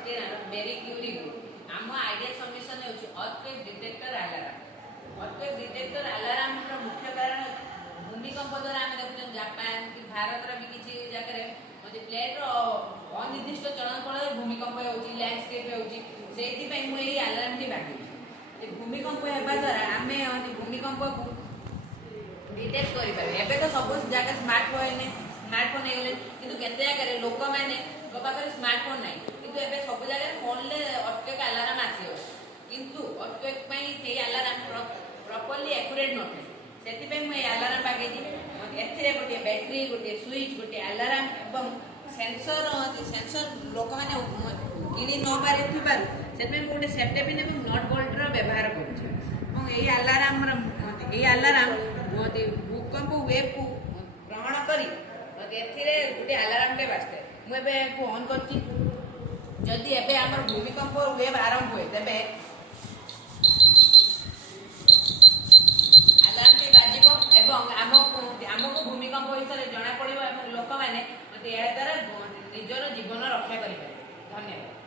14 मेरी क्यूरी को आम आइडिया सबमिशन होची earthquake detector alarm. Earthquake detector alarm रो मुख्य कारण भूमिकंप द्वारा आम देखुछन जापान कि भारत रो भी किछि जगह रे मते प्लेट रो अनिर्दिष्ट चलन फल भूमिकंप होची लैंडस्केप होची सेति पई मु एई अलार्म टी बाकी ए भूमिकंप हेबा द्वारा आमे भूमिकंप को डिटेक्ट करि पारे। एबे तो सब जगह स्मार्टफोन हे गेले किंतु केते जगह लोक माने को पाखरे स्मार्टफोन नाही किंतु एबे सब जगह फोन ले अर्थक्वेक अलार्म आसीओ किंतु अर्थक्वेक पई सेई अलार्म प्रॉपर्ली एक्यूरेट नथे सेति पई मु ए अलार्म बाकी दी एथिरे गोटे बैटरी गोटे स्विच गोटे अलार्म एवं सेंसर लोक माने किणी न पारे थिबारु सेति पई गोटे सेफ्टी पिन एवं नट बोल्ट रो व्यवहार करूछी और ए अलार्म मोती भूकंप वेव को ग्रहण करी एथिरे गोटे अलार्म टे बाजते मु एबे को ऑन करछि जदी एबे हमर भूमिकंप वेव आरंभ होय तबे अलार्म टे बाजिबो एवं हमको भूमिकंप विषय जणा पड़िबो एवं लोक माने मते या द्वारा निजर जीवन रक्षा करि पारे। धन्यवाद।